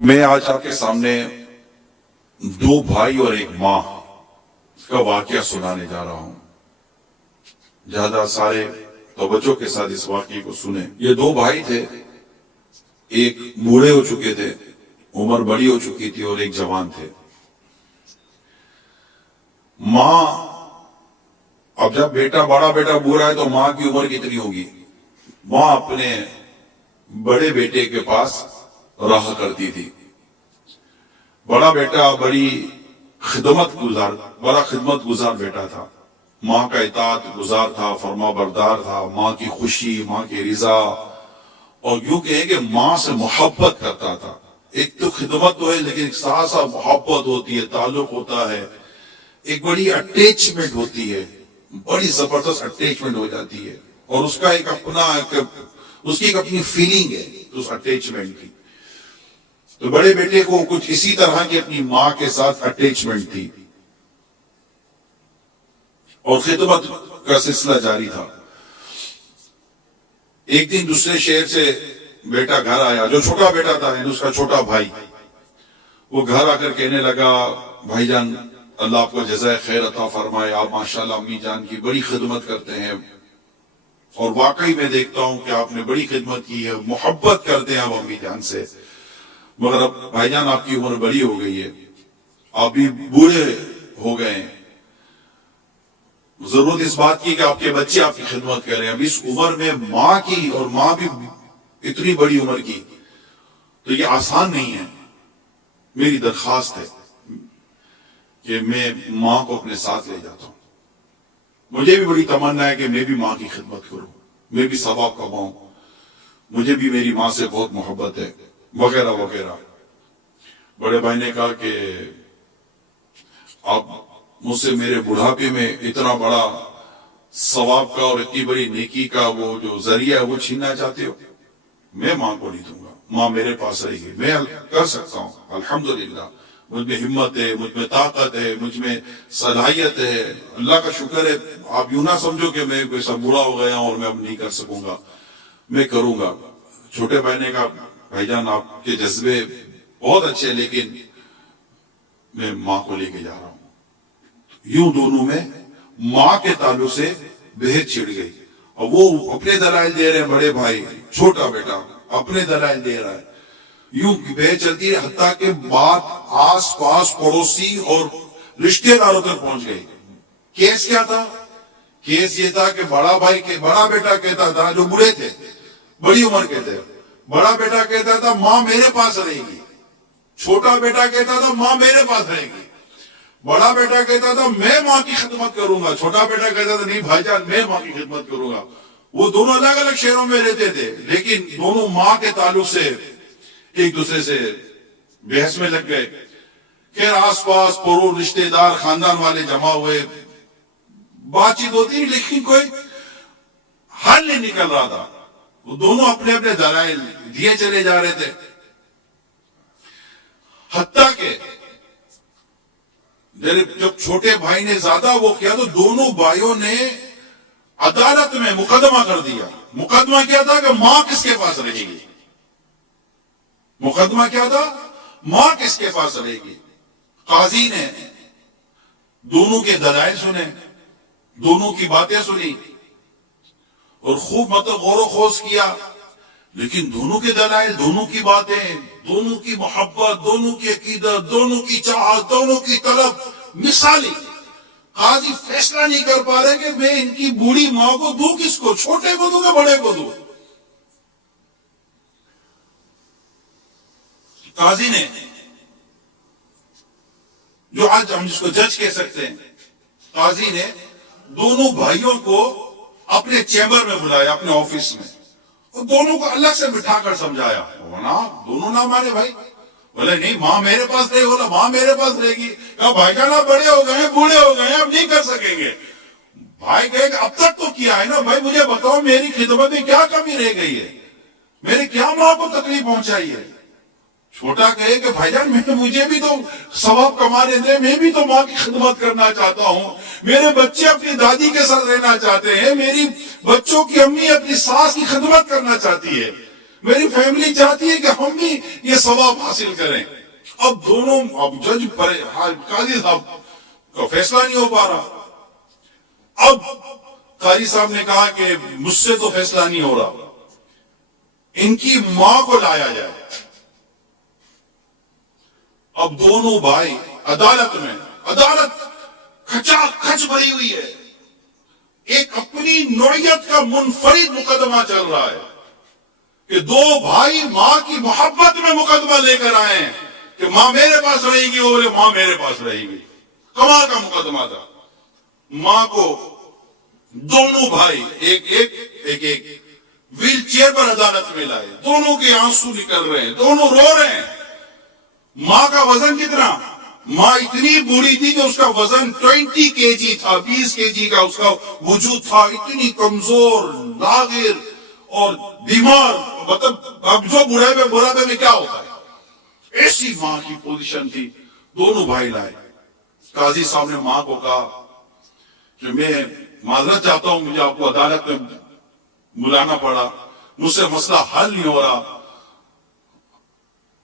میں آج آپ کے سامنے دو بھائی اور ایک ماں کا واقعہ سنانے جا رہا ہوں. زیادہ سارے توجہ کے ساتھ اس واقعے کو سنیں. یہ دو بھائی تھے، ایک بوڑھے ہو چکے تھے، عمر بڑی ہو چکی تھی، اور ایک جوان تھے. ماں، اب جب بڑا بیٹا بوڑھا ہے تو ماں کی عمر کتنی ہوگی؟ ماں اپنے بڑے بیٹے کے پاس رہا کرتی تھی. بڑا بیٹا بڑا خدمت گزار بیٹا تھا، ماں کا اطاعت گزار تھا، فرما بردار تھا، ماں کی خوشی، ماں کی رضا، اور یوں کہیں کہ ماں سے محبت کرتا تھا. ایک تو خدمت تو ہے، لیکن ایک ساتھ ساتھ محبت ہوتی ہے، تعلق ہوتا ہے، ایک بڑی اٹیچمنٹ ہوتی ہے، بڑی زبردست اٹیچمنٹ ہو جاتی ہے، اور اس کا اس کی ایک اپنی فیلنگ ہے اس اٹیچمنٹ کی. تو بڑے بیٹے کو کچھ اسی طرح کی اپنی ماں کے ساتھ اٹیچمنٹ تھی، اور خدمت کا سلسلہ جاری تھا. ایک دن دوسرے شہر سے بیٹا گھر آیا، جو چھوٹا بیٹا تھا، یعنی اس کا چھوٹا بھائی. وہ گھر آ کر کہنے لگا، بھائی جان اللہ آپ کو جزائے خیر عطا فرمائے، آپ ماشاءاللہ امی جان کی بڑی خدمت کرتے ہیں، اور واقعی میں دیکھتا ہوں کہ آپ نے بڑی خدمت کی ہے، محبت کرتے ہیں آپ امی جان سے، مگر اب بھائی جان آپ کی عمر بڑی ہو گئی ہے، آپ بھی بوڑھے ہو گئے ہیں، ضرورت اس بات کی کہ آپ کے بچے آپ کی خدمت کریں. اب اس عمر میں ماں کی، اور ماں بھی اتنی بڑی عمر کی، تو یہ آسان نہیں ہے. میری درخواست ہے کہ میں ماں کو اپنے ساتھ لے جاتا ہوں. مجھے بھی بڑی تمنا ہے کہ میں بھی ماں کی خدمت کروں، میں بھی ثواب کماؤں، مجھے بھی میری ماں سے بہت محبت ہے، وغیرہ وغیرہ. بڑے بھائی نے کہا کہ آپ مجھ سے میرے بڑھاپے میں اتنا بڑا ثواب کا اور اتنی بڑی نیکی کا وہ جو ذریعہ ہے وہ چھیننا چاہتے ہو؟ میں ماں کو نہیں دوں گا، ماں میرے پاس رہے گی، میں کر سکتا ہوں. الحمدللہ مجھ میں ہمت ہے، مجھ میں طاقت ہے، مجھ میں صلاحیت ہے، اللہ کا شکر ہے. آپ یوں نہ سمجھو کہ میں کوئی سا بوڑھا ہو گیا اور میں اب نہیں کر سکوں گا، میں کروں گا. چھوٹے بھائی نے کہا، بھائی جان آپ کے جذبے بہت اچھے، لیکن میں ماں کو لے کے جا رہا ہوں. یوں دونوں میں ماں کے تعلق سے بحث چھڑ گئی، اور وہ اپنے دلائل دے رہے ہیں، بڑے بھائی، چھوٹا بیٹا اپنے دلائل دے رہا ہے. یوں بحث چلتی ہے، حتیٰ کہ بات آس پاس پڑوسی اور رشتہ داروں تک پہنچ گئی. کیس کیا تھا؟ کیس یہ تھا کہ بڑا بیٹا کہتا تھا، جو بوڑھے تھے، بڑی عمر کے تھے، بڑا بیٹا کہتا تھا ماں میرے پاس رہے گی، چھوٹا بیٹا کہتا تھا ماں میرے پاس رہے گی. بڑا بیٹا کہتا تھا میں ماں کی خدمت کروں گا، چھوٹا بیٹا کہتا تھا نہیں بھائی جان میں ماں کی خدمت کروں گا. وہ دونوں الگ الگ شہروں میں رہتے تھے، لیکن دونوں ماں کے تعلق سے ایک دوسرے سے بحث میں لگ گئے. خیر آس پاس پرور رشتہ دار خاندان والے جمع ہوئے، بات چیت ہوتی، لیکن کوئی حل نہیں نکل رہا تھا. وہ دونوں اپنے اپنے دلائل دیے چلے جا رہے تھے، حتیٰ کہ جب چھوٹے بھائی نے زیادہ وہ کیا تو دونوں بھائیوں نے عدالت میں مقدمہ کر دیا. مقدمہ کیا تھا کہ ماں کس کے پاس رہے گی. مقدمہ کیا تھا؟ ماں کس کے پاس رہے گی. قاضی نے دونوں کے دلائل سنے، دونوں کی باتیں سنی، اور خوب غور و خوض کیا، لیکن دونوں کے دلائل، دونوں کی باتیں، دونوں کی محبت، دونوں کی عقیدت، دونوں کی چاہت، دونوں کی طلب مثالی. قاضی فیصلہ نہیں کر پا رہے کہ میں ان کی بوڑھی ماں کو دوں کس کو، چھوٹے کو دوں کہ بڑے کو دوں. قاضی نے، جو آج ہم جس کو جج کہہ سکتے ہیں، قاضی نے دونوں بھائیوں کو اپنے چیمبر میں بلایا، اپنے آفس میں، اور دونوں کو الگ سے بٹھا کر سمجھایا. دونوں نہ مانے بھائی، بولے نہیں ماں میرے پاس نہیں، بولا ماں میرے پاس رہے گی. کہا بھائی جان آپ بڑے ہو گئے ہیں، بوڑھے ہو گئے ہیں، اب نہیں کر سکیں گے. بھائی کہے کہ اب تک تو کیا ہے نا، بھائی مجھے بتاؤ میری خدمت میں کیا کمی رہ گئی ہے، میرے کیا ماں کو تکلیف پہنچائی ہے. چھوٹا کہے کہ بھائی جان مجھے بھی تو ثواب کمانے دے، میں بھی تو ماں کی خدمت کرنا چاہتا ہوں، میرے بچے اپنی دادی کے ساتھ رہنا چاہتے ہیں، میری بچوں کی امی اپنی ساس کی خدمت کرنا چاہتی ہے. میری فیملی چاہتی ہے کہ ہم بھی یہ ثواب حاصل کریں. اب دونوں جج قاضی صاحب کا فیصلہ نہیں ہو پا رہا. اب قاضی صاحب نے کہا کہ مجھ سے تو فیصلہ نہیں ہو رہا, ان کی ماں کو لایا جائے. اب دونوں بھائی عدالت میں, عدالت کھچا کھچ بھری ہوئی ہے, ایک اپنی نوعیت کا منفرد مقدمہ چل رہا ہے کہ دو بھائی ماں کی محبت میں مقدمہ لے کر آئے ہیں کہ ماں میرے پاس رہے گی, وہ بولے ماں میرے پاس رہے گی. کمال کا مقدمہ تھا. ماں کو دونوں بھائی ایک ویل چیئر پر عدالت میں لائے, دونوں کے آنسو نکل رہے ہیں, دونوں رو رہے ہیں. ماں کا وزن کتنا؟ ماں اتنی بوڑھی تھی کہ اس کا وزن 20 kg تھا, 20 kg کا اس کا وجود تھا, اتنی کمزور, لاغر اور بیمار. مطلب اب جو بڑھاپے میں کیا ہوتا ہے, ایسی ماں کی پوزیشن تھی. دونوں بھائی لائے. قاضی صاحب نے ماں کو کہا کہ میں معذرت چاہتا ہوں, مجھے آپ کو عدالت میں بلانا پڑا, مجھ سے مسئلہ حل نہیں ہو رہا.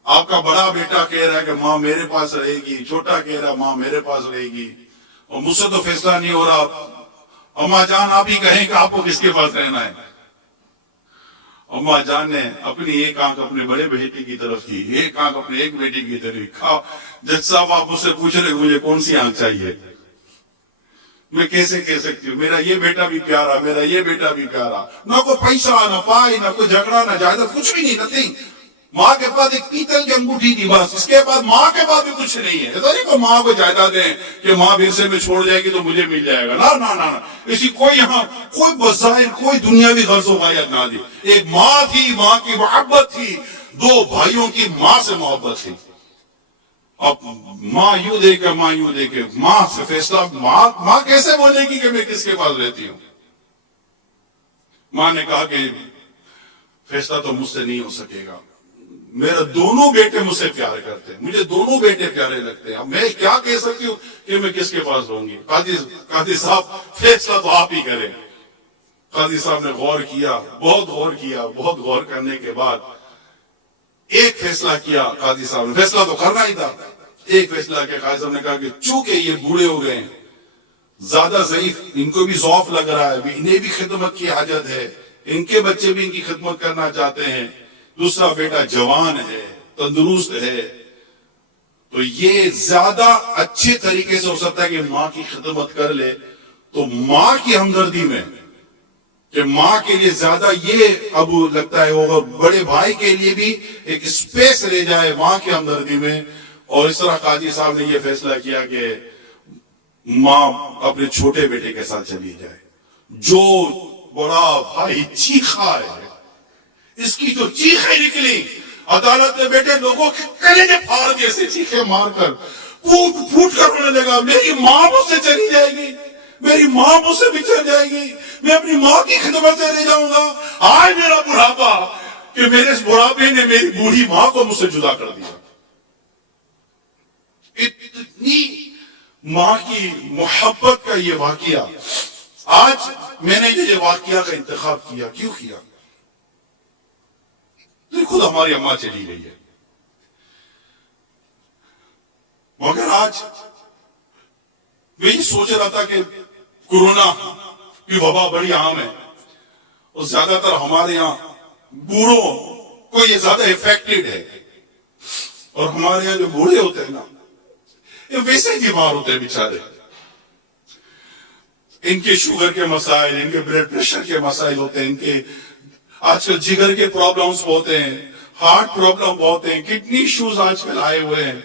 آپ کا بڑا بیٹا کہہ رہا ہے کہ ماں میرے پاس رہے گی, چھوٹا کہہ رہا ہے ماں میرے پاس رہے گی, اور مجھ سے تو فیصلہ نہیں ہو رہا. اماں جان آپ ہی کہیں کہ آپ کو کس کے پاس رہنا ہے. اماں جان نے اپنی ایک آنکھ اپنے بڑے بیٹے کی طرف کی, ایک آنکھ اپنے ایک بیٹے کی طرف کھا. جج صاحب آپ مجھ سے پوچھ رہے کہ مجھے کون سی آنکھ چاہیے, میں کیسے کہہ سکتی ہوں میرا یہ بیٹا بھی پیارا, میرا یہ بیٹا بھی پیارا. نہ کوئی پیسہ, نہ پائی, نہ کوئی جھگڑا, نہ جائیداد, کچھ بھی نہیں, نتھنگ. ماں کے پاس ایک پیتل کی انگوٹھی تھی بس, اس کے بعد ماں کے بعد بھی کچھ نہیں ہے. ایسا نہیں کہ ماں کو جائیداد دیں کہ ماں ورثے میں چھوڑ جائے گی تو مجھے مل جائے گا. نہ اسی کوئی یہاں کوئی بظاہر کوئی دنیاوی غرض و غایت نہ دی. ایک ماں تھی, ماں کی محبت تھی, دو بھائیوں کی ماں سے محبت تھی. اب ماں یوں دے کے ماں یوں دے کے, ماں سے فیصلہ, ماں کیسے بولے گی کہ میں کس کے پاس رہتی ہوں. ماں نے کہا کہ فیصلہ تو مجھ سے نہیں ہو سکے گا, میرے دونوں بیٹے مجھ سے پیار کرتے ہیں, مجھے دونوں بیٹے پیارے لگتے ہیں, اب میں کیا کہہ سکتی ہوں کہ میں کس کے پاس رہوں گی. قاضی صاحب فیصلہ تو آپ ہی کریں. قاضی صاحب نے غور کیا, بہت غور کیا, بہت غور کرنے کے بعد ایک فیصلہ کیا. قاضی صاحب نے فیصلہ تو کرنا ہی تھا, ایک فیصلہ کیا. قاضی صاحب نے کہا کہ چونکہ یہ بوڑھے ہو گئے ہیں, زیادہ ضعیف, ان کو بھی ضعف لگ رہا ہے, انہیں بھی خدمت کی حاجت ہے, ان کے بچے بھی ان کی خدمت کرنا چاہتے ہیں, دوسرا بیٹا جوان ہے, تندرست ہے, تو یہ زیادہ اچھے طریقے سے ہو سکتا ہے کہ ماں کی خدمت کر لے. تو ماں کی ہمدردی میں کہ ماں کے لیے زیادہ یہ اب لگتا ہے ہوگا, بڑے بھائی کے لیے بھی ایک اسپیس لے جائے ماں کی ہمدردی میں. اور اس طرح قاضی صاحب نے یہ فیصلہ کیا کہ ماں اپنے چھوٹے بیٹے کے ساتھ چلی جائے. جو بڑا بھائی چیخا ہے, اس کی جو چیخیں نکلی, عدالت میں بیٹھے لوگوں کے کلیجے پھاڑ کے ایسے چیخیں مار کر پھوٹ کر رونے لگا, میری ماں مجھ سے چلی جائے گی, میری ماں مجھ سے بچھڑ جائے گی, میں اپنی ماں کی خدمت سے رہ جاؤں گا. آج میرا بڑھاپا کہ میرے اس بڑھاپے نے میری بوڑھی ماں کو مجھ سے جدا کر دیا. اتنی ماں کی محبت کا یہ واقعہ. آج میں نے یہ واقعہ کا انتخاب کیا, کیوں کیا؟ خود ہماری اماں چلی گئی ہے, مگر آج میں یہ سوچ رہا تھا کہ کورونا کی وبا بڑی عام ہے, اور زیادہ تر ہمارے یہاں بوڑھوں کو یہ زیادہ افیکٹڈ ہے, اور ہمارے یہاں جو بوڑھے ہوتے ہیں نا, یہ ویسے ہی بیمار ہوتے ہیں بیچارے. ان کے شوگر کے مسائل, ان کے بلڈ پریشر کے مسائل ہوتے ہیں, ان کے آج کل جگر کے پرابلمز بہت ہیں, ہارٹ پرابلم بہت ہیں, کڈنی ایشوز آج کل آئے ہوئے ہیں.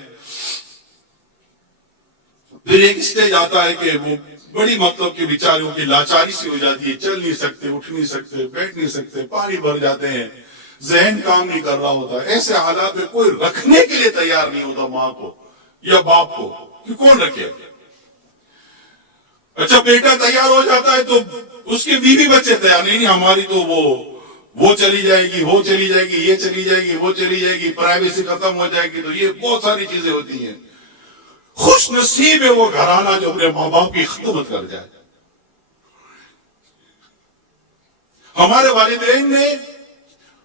پھر ایک اسٹیج آتا ہے کہ وہ بڑی مطلب کہ بیچاروں کی لاچاری سی ہو جاتی ہے, چل نہیں سکتے, اٹھ نہیں سکتے, بیٹھ نہیں سکتے, پانی بھر جاتے ہیں, ذہن کام نہیں کر رہا ہوتا. ایسے حالات میں کوئی رکھنے کے لیے تیار نہیں ہوتا ماں کو یا باپ کو, کہ کون رکھے. اچھا بیٹا تیار ہو جاتا ہے تو اس کے بیوی بچے تیار نہیں, ہماری تو وہ چلی جائے گی, وہ چلی جائے گی, یہ چلی جائے گی, وہ چلی جائے گی, پرائیویسی ختم ہو جائے گی. تو یہ بہت ساری چیزیں ہوتی ہیں. خوش نصیب ہے وہ گھرانہ جو اپنے ماں باپ کی خدمت کر جائے. ہمارے والدین نے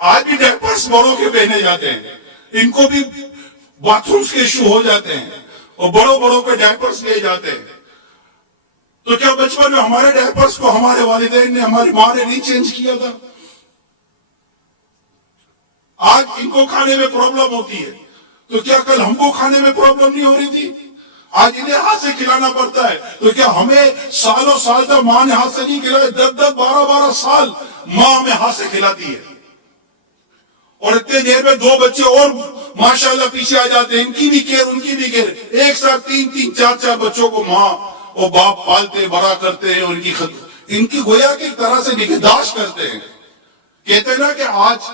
آج بھی ڈائپرس بڑوں کے پہنے جاتے ہیں، ان کو بھی باتھ رومس کے ایشو ہو جاتے ہیں اور بڑوں کے ڈائپرس لے جاتے ہیں. تو کیا بچپن میں ہمارے ڈائپرس کو ہمارے والدین نے، ہماری ماں نے نہیں چینج کیا تھا؟ آج ان کو کھانے میں پرابلم ہوتی ہے تو کیا کل ہم کو کھانے میں پرابلم نہیں ہو رہی تھی؟ آج انہیں ہاتھ سے کھلانا پڑتا ہے تو کیا ہمیں سالوں سال تک ماں نے ہاتھ سے نہیں کھلایا؟ 10 12 سال ماں ہمیں ہاتھ سے کھلاتی ہے، اور اتنے دیر میں 2 بچے اور ماشاءاللہ پیچھے آ جاتے ہیں، ان کی بھی کیئر ان کی بھی کیئر. ایک ساتھ 3 4 بچوں کو ماں اور باپ پالتے بڑا کرتے ہیں، اور ان کی گویا کی طرح سے نگہداشت کرتے ہیں. کہتے ہیں نا کہ آج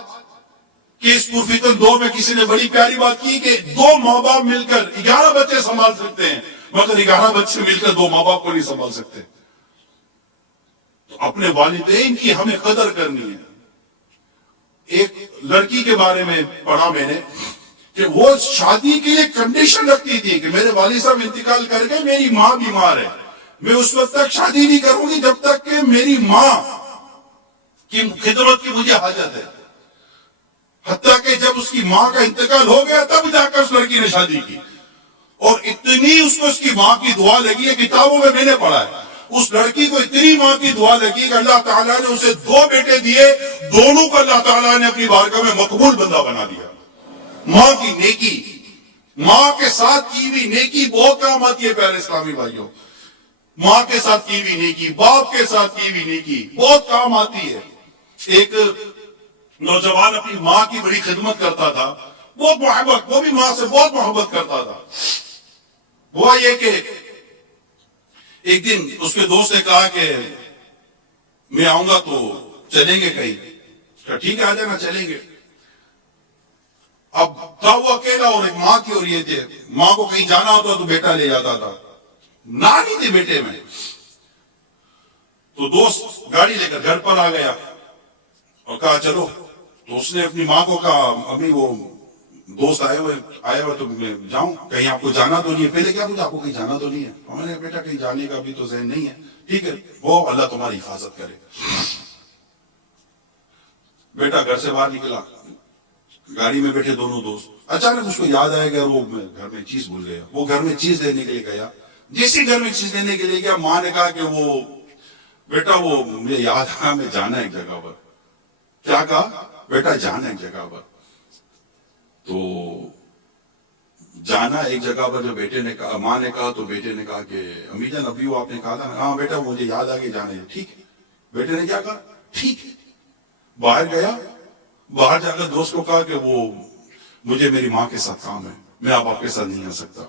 کیس پرفتن 2 میں کسی نے بڑی پیاری بات کی کہ 2 ماں باپ مل کر 11 بچے سنبھال سکتے ہیں، مگر 11 بچے مل کر 2 ماں باپ کو نہیں سنبھال سکتے. تو اپنے والدین کی ہمیں قدر کرنی ہے. ایک لڑکی کے بارے میں پڑھا میں نے کہ وہ شادی کے لیے کنڈیشن رکھتی تھی کہ میرے والد صاحب انتقال کر گئے، میری ماں بیمار ہے، میں اس وقت تک شادی نہیں کروں گی جب تک کہ میری ماں کی خدمت کی مجھے حاجت ہے. حتیٰ کہ جب اس کی ماں کا انتقال ہو گیا تب جا کر اس لڑکی نے شادی کی، اور اتنی اس کو اس کی ماں کی دعا لگی ہے، کتابوں میں نے پڑھا ہے، اس لڑکی کو اتنی ماں کی دعا لگی کہ اللہ تعالیٰ نے اسے 2 بیٹے دیے، دونوں کو اللہ تعالیٰ نے اپنی بارگاہ میں مقبول بندہ بنا دیا. ماں کی نیکی، ماں کے ساتھ کی ہوئی نیکی بہت کام آتی ہے پیارے اسلامی بھائیوں. ماں کے ساتھ کی ہوئی نیکی، باپ کے ساتھ کی ہوئی نیکی بہت کام آتی ہے. ایک نوجوان اپنی ماں کی بڑی خدمت کرتا تھا، بہت محبت، وہ بھی ماں سے بہت محبت کرتا تھا. ہوا یہ کہ ایک دن اس کے دوست نے کہا کہ میں آؤں گا تو چلیں گے کہیں. کہا ٹھیک ہے آ جانا، چلیں گے. اب تھا وہ اکیلا اور ایک ماں کی، اور یہ تھے ماں کو کہیں جانا ہوتا تو بیٹا لے جاتا تھا، نانی تھے بیٹے میں. تو دوست گاڑی لے کر گھر پر آ گیا اور کہا چلو. تو اس نے اپنی ماں کو کہا امی وہ دوست آئے ہوئے تو میں جاؤں، کہیں آپ کو جانا تو نہیں ہے؟ پہلے کیا پوچھا آپ کو کہیں جانا تو نہیں ہے؟ ہم نے بیٹا کہیں جانے کا بھی تو ذہن نہیں ہے. ٹھیک ہے وہ اللہ تمہاری حفاظت کرے. بیٹا گھر سے باہر نکلا، گاڑی میں بیٹھے دونوں دوست. اچانک اس کو یاد آئے گا وہ گھر میں چیز بھول گیا. وہ گھر میں چیز لینے کے لیے گیا. جیسے گھر میں چیز لینے کے لیے گیا، ماں نے کہا کہ وہ بیٹا وہ مجھے یاد آیا میں جانا ایک جگہ پر. کیا کہا؟ بیٹا جانا ایک جگہ پر. تو جانا ایک جگہ پر جو بیٹے نے کہا، ماں نے کہا تو بیٹے نے کہا کہ امی جان ابھی وہ آپ نے کہا تھا ہاں بیٹا مجھے یاد آ کے جانا ہے. ٹھیک ہے. بیٹے نے کیا کہا؟ ٹھیک ہے. باہر گیا، باہر جا کر دوست کو کہا کہ وہ مجھے میری ماں کے ساتھ کام ہے، میں اب آپ کے ساتھ نہیں آ سکتا.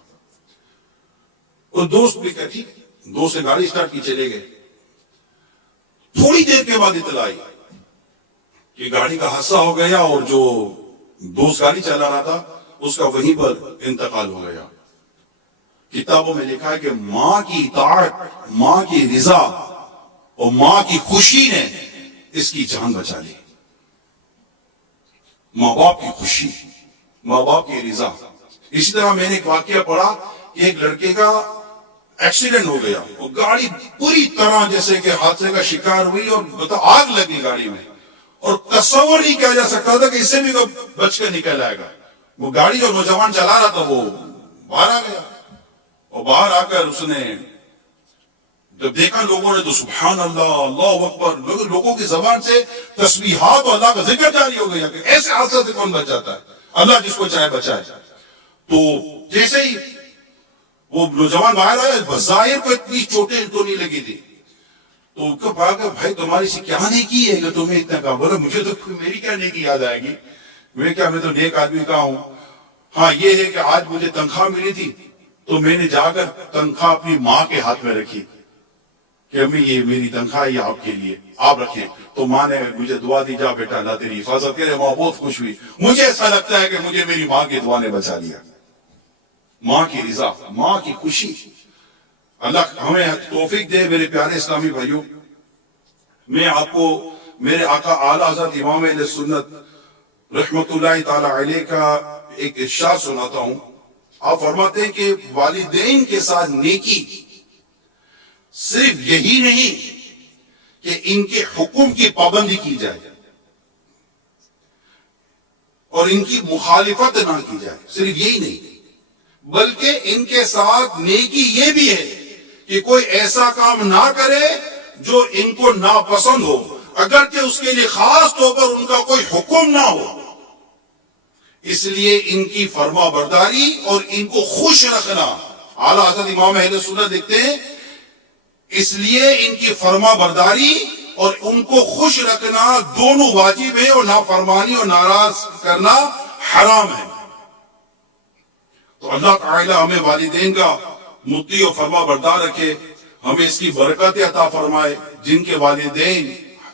اور دوست بھی کہا ٹھیک ہے. دوست نے گاڑی اسٹارٹ کی، چلے گئے. تھوڑی دیر کے بعد اطلاع آئی کہ گاڑی کا حادثہ ہو گیا اور جو دوست گاڑی چلا رہا تھا اس کا وہیں پر انتقال ہو گیا. کتابوں میں لکھا ہے کہ ماں کی اطاعت، ماں کی رضا اور ماں کی خوشی نے اس کی جان بچا لی. ماں باپ کی خوشی، ماں باپ کی رضا. اسی طرح میں نے ایک واقعہ پڑھا کہ ایک لڑکے کا ایکسیڈنٹ ہو گیا اور گاڑی پوری طرح جیسے کہ حادثے کا شکار ہوئی اور آگ لگی گاڑی میں، اور تصور نہیں کیا جا سکتا تھا کہ اس سے بھی بچ کر نکل آئے گا. وہ گاڑی جو نوجوان چلا رہا تھا وہ باہر آ گیا، اور باہر آ کر اس نے جب دیکھا لوگوں نے تو سبحان اللہ، اللہ اکبر، لوگوں کی زبان سے تسبیحات اور اللہ کا ذکر جاری ہو گیا کہ ایسے حادثہ سے کون بچ جاتا ہے؟ اللہ جس کو چاہے بچائے. تو جیسے ہی وہ نوجوان باہر آیا، بظاہر کو اتنی چوٹیں تو نہیں لگی تھی. تو کہا کہ بھائی تمہاری سے کیا نیکی ہے کہ تمہیں اتنا کہا؟ بولا مجھے تو میری کیا نیکی یاد آئے گی، میں تو نیک آدمی کا ہوں. ہاں یہ ہے کہ آج مجھے تنخواہ ملی تھی تو میں نے جا کر تنخواہ اپنی ماں کے ہاتھ میں رکھی کہ امی یہ میری تنخواہ یہ آپ کے لیے، آپ رکھیں. تو ماں نے مجھے دعا دی جا بیٹا اللہ تیری حفاظت کرے. ماں بہت خوش ہوئی. مجھے ایسا لگتا ہے کہ مجھے میری ماں کی دعا نے بچا لیا. ماں کی رضا، ماں کی خوشی. اللہ ہمیں توفیق دے. میرے پیارے اسلامی بھائیوں، میں آپ کو میرے آقا اعلیٰ حضرت امام اہل سنت رحمت اللہ تعالی علیہ کا ایک ارشاد سناتا ہوں. آپ فرماتے ہیں کہ والدین کے ساتھ نیکی صرف یہی نہیں کہ ان کے حکم کی پابندی کی جائے، اور ان کی مخالفت نہ کی جائے. صرف یہی نہیں بلکہ ان کے ساتھ نیکی یہ بھی ہے کہ کوئی ایسا کام نہ کرے جو ان کو ناپسند ہو، اگرچہ اس کے لیے خاص طور پر ان کا کوئی حکم نہ ہو. اس لیے ان کی فرما برداری اور ان کو خوش رکھنا، اعلیٰ حضرت امام اہل سنت لکھتے ہیں اس لیے ان کی فرما برداری اور ان کو خوش رکھنا دونوں واجب ہے، اور نافرمانی اور ناراض کرنا حرام ہے. تو اللہ تعالی ہمیں والدین کا مطیع و فرما بردار رکھے، ہمیں اس کی برکت عطا فرمائے. جن کے والدین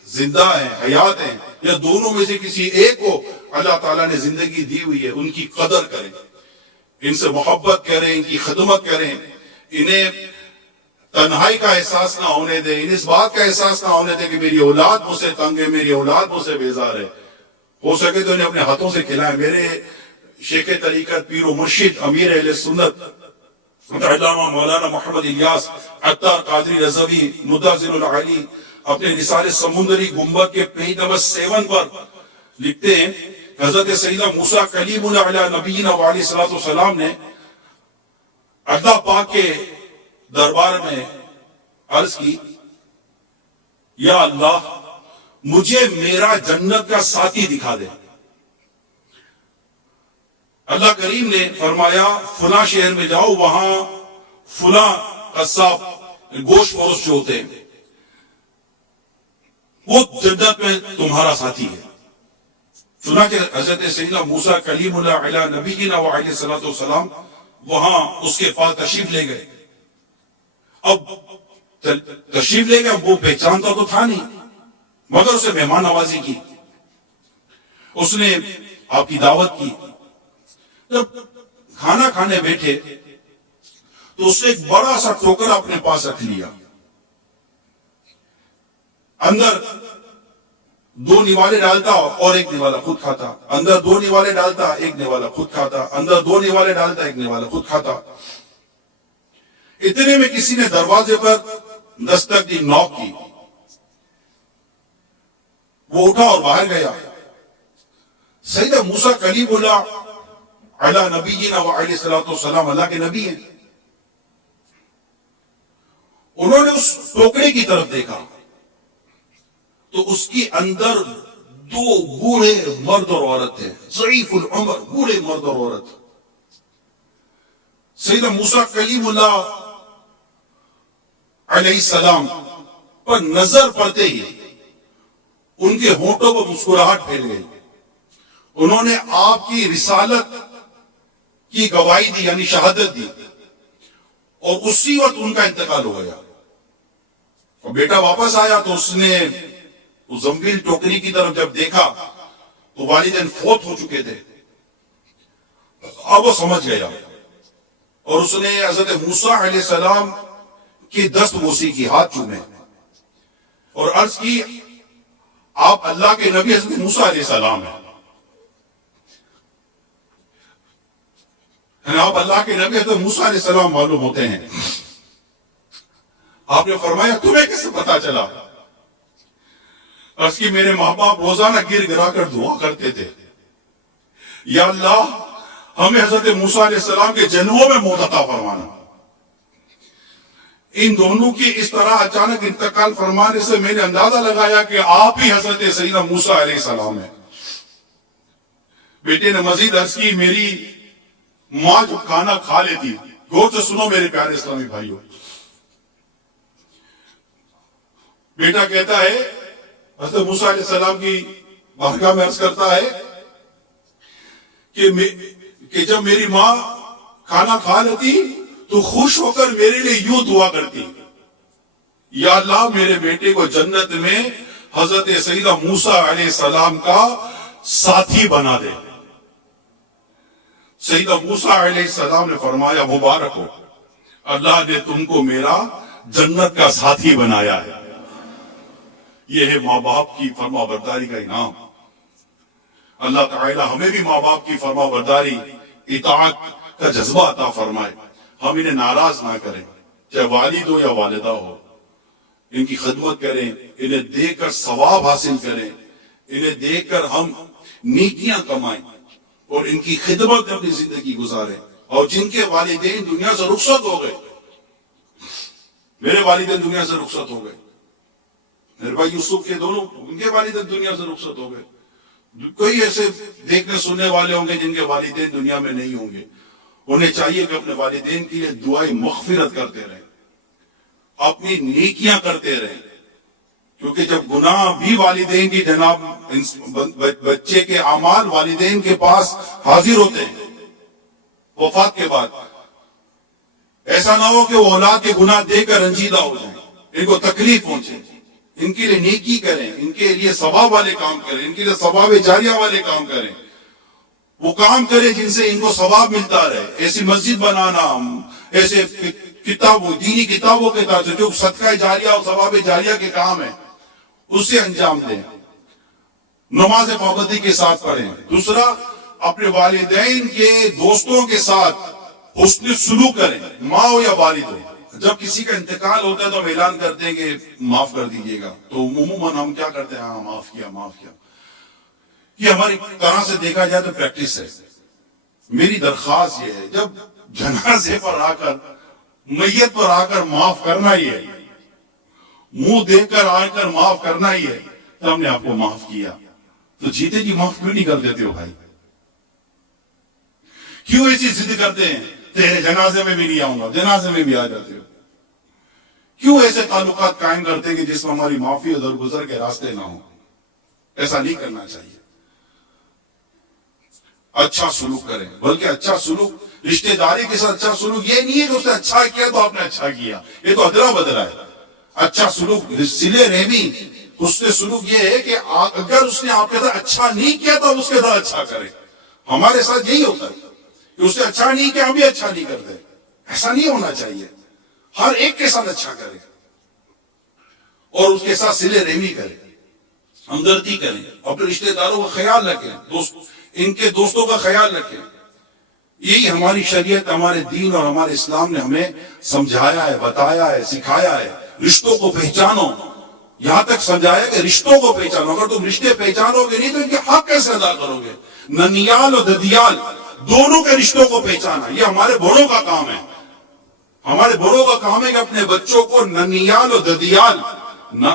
زندہ ہیں، حیات ہیں، یا دونوں میں سے کسی ایک کو اللہ تعالیٰ نے زندگی دی ہوئی ہے، ان کی قدر کریں، ان سے محبت کریں، ان کی خدمت کریں، انہیں تنہائی کا احساس نہ ہونے دیں، انہیں اس بات کا احساس نہ ہونے دیں کہ میری اولاد مجھ سے تنگ ہے، میری اولاد مجھ سے بیزار ہے. ہو سکے تو انہیں اپنے ہاتھوں سے کھلائیں. میرے شیخ طریقت پیر و مرشد امیر اہل سنت علامہ مولانا محمد الیاس عطار قادری رضوی مدثر العلی اپنے رسالے سمندری گنبد کے پیج نمبر 7 پر لکھتے ہیں، حضرت سیدنا موسیٰ کلیم اللہ علیہ نبینا وعلیہ الصلوۃ والسلام نے اللہ پاک کے دربار میں عرض کی، یا اللہ مجھے میرا جنت کا ساتھی دکھا دے. اللہ کریم نے فرمایا فلاں شہر میں جاؤ، وہاں فلاں قصاب گوشت فروش جو ہوتے ہیں وہ جنت میں تمہارا ساتھی ہے. چنانچہ حضرت سیدنا موسیٰ کلیم اللہ علیہ نبینا وعلیہ الصلوۃ والسلام وہاں اس کے پاس تشریف لے گئے. اب تشریف لے گئے، وہ پہچانتا تو تھا نہیں، مگر اسے مہمان نوازی کی، اس نے آپ کی دعوت کی. جب کھانا کھانے بیٹھے تو اس نے ایک بڑا سا ٹوکرا اپنے پاس رکھ لیا، اندر 2 نوالے ڈالتا اور ایک نوالا خود کھاتا، اندر 2 نوالے ڈالتا ایک نوالا خود کھاتا، اندر 2 نوالے ڈالتا ایک نوالا خود کھاتا. اتنے میں کسی نے دروازے پر دستک دی، نوک کی. وہ اٹھا اور باہر گیا. سیدنا موسیٰ کلیم اللہ علی نبینا وعلیہ الصلوۃ والسلام اللہ کے نبی ہیں. انہوں نے اس ٹوکرے کی طرف دیکھا تو اس کی اندر 2 بوڑھے مرد اور عورت تھے، ضعیف العمر بوڑھے مرد اور عورت. سیدنا موسیٰ کلیم اللہ علیہ السلام پر نظر پڑتے ہی ان کے ہونٹوں پر مسکراہٹ پھیل گئی. انہوں نے آپ کی رسالت کی گواہی دی، یعنی شہادت دی، اور اسی وقت ان کا انتقال ہو گیا. اور بیٹا واپس آیا تو اس نے اس زنبیل ٹوکری کی طرف جب دیکھا تو والدین فوت ہو چکے تھے. اب وہ سمجھ گیا اور اس نے حضرت موسیٰ علیہ السلام کی دست بوسی کی، ہاتھ چومے اور عرض کی، آپ اللہ کے نبی حضرت موسیٰ علیہ السلام ہیں. آپ اللہ کے نبی حضرت موسیٰ علیہ السلام معلوم ہوتے ہیں. آپ نے فرمایا تمہیں کیسے پتا چلا؟ عرض کی، میرے ماں باپ روزانہ گر گرا کر دعا کرتے تھے، یا اللہ ہمیں حضرت موسیٰ علیہ السلام کے جنموں میں موت عطا فرمانا. ان دونوں کی اس طرح اچانک انتقال فرمانے سے میں نے اندازہ لگایا کہ آپ ہی حضرت سیدنا موسیٰ علیہ السلام ہیں. بیٹے نے مزید عرض کی، میری ماں جو کھانا کھا لیتی، غور سے سنو میرے پیارے اسلامی بھائیوں. بیٹا کہتا ہے حضرت موسیٰ علیہ السلام کی بارگاہ میں عرض کرتا ہے کہ جب میری ماں کھانا کھا لیتی تو خوش ہو کر میرے لیے یوں دعا کرتی، یا اللہ میرے بیٹے کو جنت میں حضرت سیدنا موسیٰ علیہ السلام کا ساتھی بنا دے. سیدنا موسیٰ علیہ السلام نے فرمایا، مبارک ہو، اللہ نے تم کو میرا جنت کا ساتھی بنایا ہے. یہ ہے ماں باپ کی فرما برداری کا انعام. اللہ تعالی ہمیں بھی ماں باپ کی فرما برداری، اطاعت کا جذبہ عطا فرمائے. ہم انہیں ناراض نہ کریں، چاہے والد ہو یا والدہ ہو. ان کی خدمت کریں، انہیں دیکھ کر ثواب حاصل کریں، انہیں دیکھ کر ہم نیکیاں کمائیں. اور ان کی خدمت میں اپنی زندگی گزارے، اور جن کے والدین دنیا سے رخصت ہو گئے، میرے والدین دنیا سے رخصت ہو گئے، میرے بھائی یوسف کے دونوں ان کے والدین دنیا سے رخصت ہو گئے، کوئی ایسے دیکھنے سننے والے ہوں گے جن کے والدین دنیا میں نہیں ہوں گے، انہیں چاہیے کہ اپنے والدین کے لیے دعائیں مغفرت کرتے رہیں، اپنی نیکیاں کرتے رہیں، کیونکہ جب گناہ بھی والدین کی جناب بچے کے اعمال والدین کے پاس حاضر ہوتے ہیں وفات کے بعد، ایسا نہ ہو کہ وہ اولاد کے گناہ دیکھ کر رنجیدہ ہو جائیں، ان کو تکلیف پہنچے، ان کے لیے نیکی کریں، ان کے لیے ثواب والے کام کریں، ان کے لیے ثواب جاریہ والے کام کریں، وہ کام کرے جن سے ان کو ثواب ملتا رہے، ایسی مسجد بنانا، ایسے کتابوں دینی کتابوں کے طرف سے جو صدقہ جاریہ اور ثواب جاریہ کے کام ہیں اسے انجام دیں، نماز پابندی کے ساتھ پڑھیں۔ دوسرا، اپنے والدین کے دوستوں کے ساتھ حسن سلوک کریں، ماں ہو یا والد ہو۔ جب کسی کا انتقال ہوتا ہے تو ہم اعلان کرتے ہیں کہ معاف کر دیجیے گا، تو عموماً ہم کیا کرتے ہیں؟ ہاں معاف کیا معاف کیا۔ یہ ہماری طرح سے دیکھا جائے تو پریکٹس ہے۔ میری درخواست یہ ہے، جب جنازے پر آ کر میت پر آ کر معاف کرنا ہی ہے، منہ دیکھ کر آ کر معاف کرنا ہی ہے، تو ہم نے آپ کو معاف کیا، تو جیتے جی معاف کیوں نہیں کر دیتے ہو بھائی؟ کیوں ایسی ضد کرتے ہیں تیرے جنازے میں بھی نہیں آؤں گا، جنازے میں بھی آ جاتے ہو؟ کیوں ایسے تعلقات قائم کرتے ہیں کہ جس میں ہماری معافی اور درگزر کے راستے نہ ہوں؟ ایسا نہیں کرنا چاہیے۔ اچھا سلوک کریں، بلکہ اچھا سلوک رشتہ داری کے ساتھ اچھا سلوک یہ نہیں ہے کہ اس نے اچھا کیا تو آپ نے اچھا کیا، یہ تو ادلا بدلا ہے۔ اچھا سلوک، صلہ رحمی، حسن سلوک یہ ہے کہ اگر اس نے آپ کے ساتھ اچھا نہیں کیا تو اس کے ساتھ اچھا کرے۔ ہمارے ساتھ یہی ہوتا ہے کہ اس نے اچھا نہیں کیا، ہم بھی اچھا نہیں کرتے۔ ایسا نہیں ہونا چاہیے، ہر ایک کے ساتھ اچھا کرے اور اس کے ساتھ صلہ رحمی کرے، ہمدردی کریں، اپنے رشتہ داروں کا خیال رکھیں، ان کے دوستوں کا خیال رکھیں۔ یہی ہماری شریعت، ہمارے دین اور ہمارے اسلام نے ہمیں سمجھایا ہے، بتایا ہے، سکھایا ہے۔ رشتوں کو پہچانو، یہاں تک سمجھایا کہ رشتوں کو پہچانو۔ اگر تم رشتے پہچانو گے نہیں تو ان کے حق کیسے ادا کرو گے؟ ننیال اور ددیال دونوں کے رشتوں کو پہچانا یہ ہمارے بڑوں کا کام ہے۔ ہمارے بڑوں کا کام ہے کہ اپنے بچوں کو ننیال اور ددیال،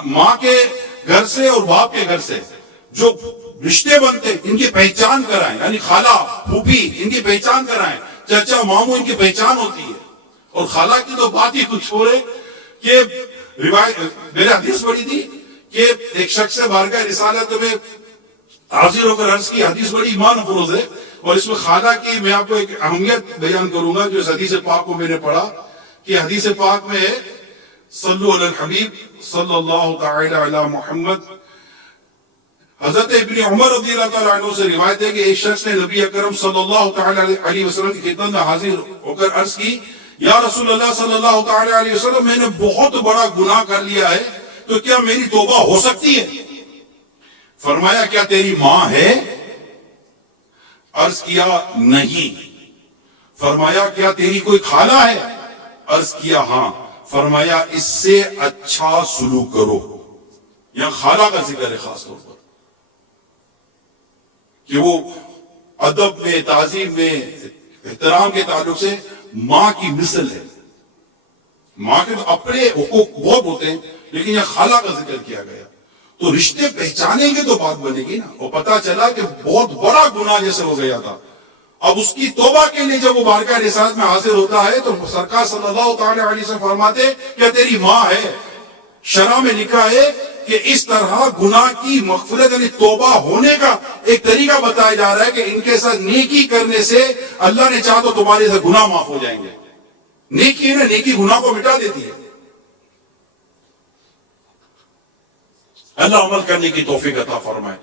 ماں کے گھر سے اور باپ کے گھر سے جو رشتے بنتے ان کی پہچان کرائیں، یعنی خالہ پھوپھی ان کی پہچان کرائیں، چچا ماموں ان کی پہچان ہوتی ہے۔ اور خالہ کی تو بات ہی کچھ ہو رہے کہ روایت میں نے حدیث پڑھی تھی کہ ایک شخص سے بارگاہ رسالت میں حاضر ہو کر عرض کی، حدیث بڑی ایمان افروز ہے، اور اس میں خالہ کی میں آپ کو ایک اہمیت بیان کروں گا جو اس حدیث پاک کو میں نے پڑھا، کہ حدیث پاک میں ہے صلو علی الحبیب صلی اللہ تعالی علی محمد۔ حضرت ابن عمر رضی اللہ تعالیٰ عنہ سے روایت ہے کہ ایک شخص نے نبی اکرم صلی اللہ تعالی علیہ وسلم کی خدمت میں حاضر ہو کر عرض کی، یا رسول اللہ صلی اللہ تعالی علیہ وسلم، میں نے بہت بڑا گناہ کر لیا ہے، تو کیا میری توبہ ہو سکتی ہے؟ فرمایا، کیا تیری ماں ہے؟ عرض کیا نہیں۔ فرمایا، کیا تیری کوئی خالہ ہے؟ عرض کیا ہاں۔ فرمایا، اس سے اچھا سلوک کرو۔ یہاں خالہ کا ذکر ہے خاص طور پر کہ وہ ادب میں، تعظیم میں، احترام کے تعلق سے ماں کی مثل ہے۔ ماں کے تو اپنے حقوق بہت ہوتے ہیں، لیکن یہ خالہ کا ذکر کیا گیا، تو رشتے پہچانیں گے تو بات بنے گی نا۔ وہ پتا چلا کہ بہت بڑا گناہ جیسے ہو گیا تھا، اب اس کی توبہ کے لیے جب وہ بارگاہ رسالت میں حاضر ہوتا ہے تو سرکار صلی اللہ تعالی علیہ وسلم فرماتے کیا تیری ماں ہے؟ شرع میں لکھا ہے کہ اس طرح گناہ کی مغفرت یعنی توبہ ہونے کا ایک طریقہ بتایا جا رہا ہے کہ ان کے ساتھ نیکی کرنے سے اللہ نے چاہا تو تمہارے سے گناہ معاف ہو جائیں گے۔ نیکی ہے نا، نیکی گناہ کو مٹا دیتی ہے۔ اللہ عمل کرنے کی توفیق عطا فرمائے۔